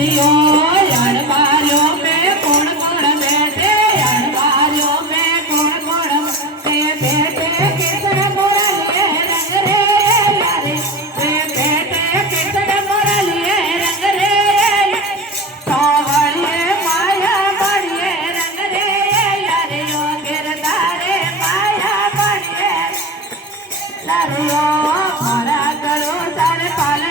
लरियो अड़बारियों में कौन कौन बैठे अड़बारियों में कौन कौन बैठे किसने मोरा लिए रंग रे यारे बैठे किसने मोरा लिए रंग रे सावरिये माया बड़िए रंग रे यारे यो गिरधारे माया बड़िए लरियो मारा करो तारे पाल